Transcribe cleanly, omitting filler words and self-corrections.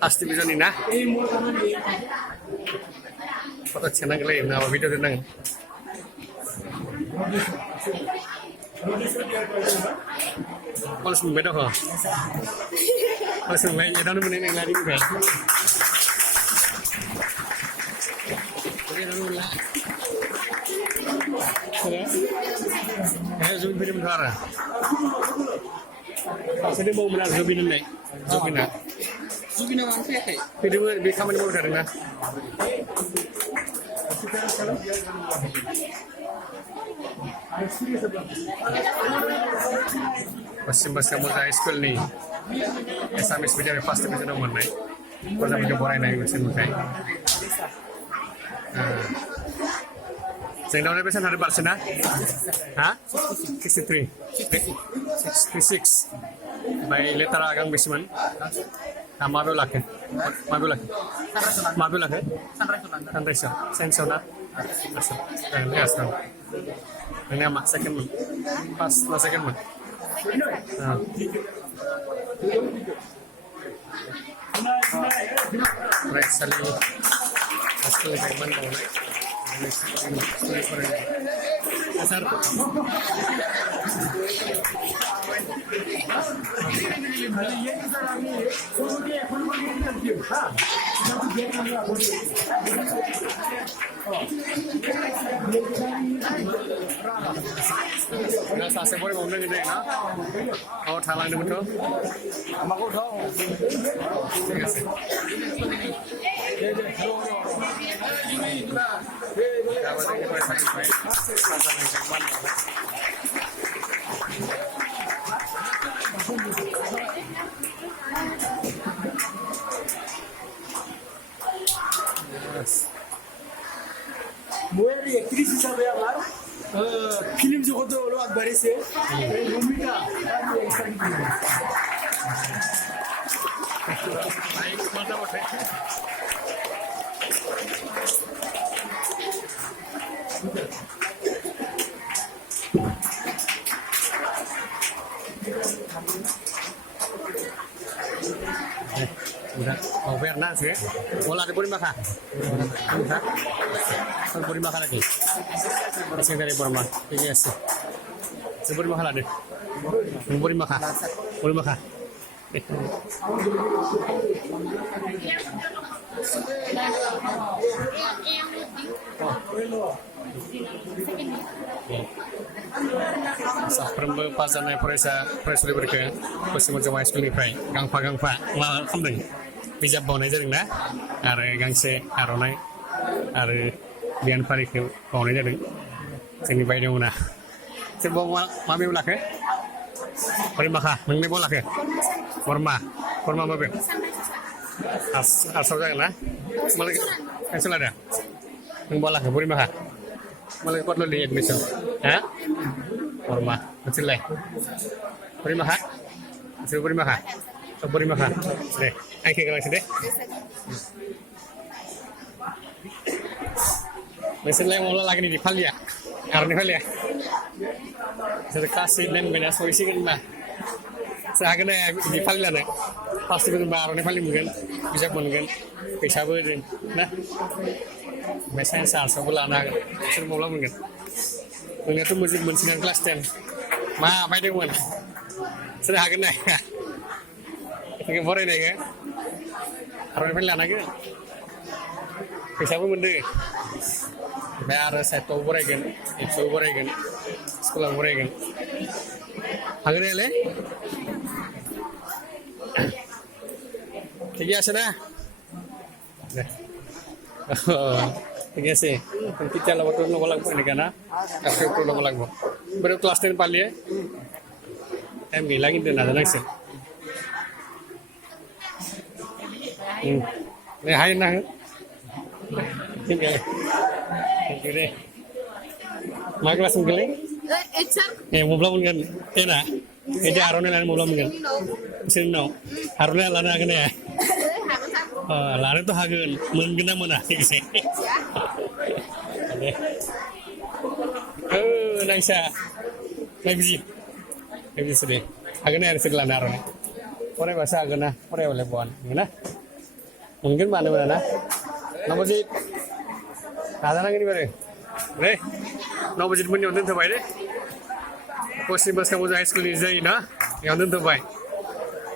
Pasti bisa nih nah. Foto channel kali nah video tenang. Kalau semua beda kok. Kalau semua beda nih mana yang lari juga. Oke lalu lah. Zoom film suara. Sini mau benar Zubina nih. Zubina mana sih? Video di kamera mau dari mana? Masih mulai school nih. SMS video pasti bisa nomor nih. Kalau video borai nih bisa mulai. Sing dalam pesan hari Barcelona, ha? 63, 66. By letter agang basement. Mabu laki. Sunrise. Sensona. Ini asal. Ini amak second month. Pas la second month. Right sali. Asal segmen boleh. Asar. Nah, saya boleh ngomong gitu ya, oh thalang itu betul, aku tahu, terima kasih. Moyer actress हिसाबै আমার film जगतो হলো একবার এসে এই ভূমিকা Udah, mau Verna sih. Bola di Burma kah? Udah. Burma kah lagi? Masih dari Burma. Iya sih. Burma kah lagi? Burma kah? Burma kah? Sabrembe pasane presa berke Pesimu Jawa Schoolनिफ्राय गांफा मा खालामदों बिजाब बावनाय जादों ना आरो गांसे आर'नाइ आरो बियान फारिखौ बावनाय जादों जोंनि बायदेवना सोरबा माबेयाव लाखो परिमाखा नोंनि बाव लाखो बरमा माबे आसाव जागोन ना मालाय केन्सेल जादों नों बाव लाखो परिमाखा मालाय कतलि एडमिसन हा Orma, kecil lah. Beri makan, suruh beri makan, beri makan. Deh, ayo kita langsung deh. Misalnya mau lagi nih di Palia, karena di Palia. Sedekasi dan benda solusi kan mah. Seakan di Palia nih, pasti betul baru nih Palia mungkin bisa berin. Nah, misalnya saat sebulan anak, suruh mau mungkin. Mengenai itu musik mensinan kelas 10 Ma, apa itu mana? Sudah hagen nih Ini boleh nih kan? Harus pilih lagi Bisa pun benda Bayar satu boleh kan Itu boleh kan Sekolah boleh kan Hagen nih le Tiga sana Tiga sih kita lawan tuh nongol lagi nih karena kasih tuh nongol lagi baru kelas 10 pali ya lagi dan ada nasi ini hai nah ini deh mak kelas menggeling mau belum kan enak ini arone lain mau belum kan sini no arone lain aja nih lari tuh hagen mengena mana sih Naisa, naik biji sedih. हागोन आरो सोर लानो आर'नाइ फरायबासो हागोन ना फरायाबालाय बहा नंगौ ना मोनगोन मानो मोना ना नबजित नाजानांगोन एबारो दे नबजित मोननियाव दोनथ'बाय दे पश्चिम बासकामोजा हाइ स्कुलनि जायो ना बेयाव दोनथ'बाय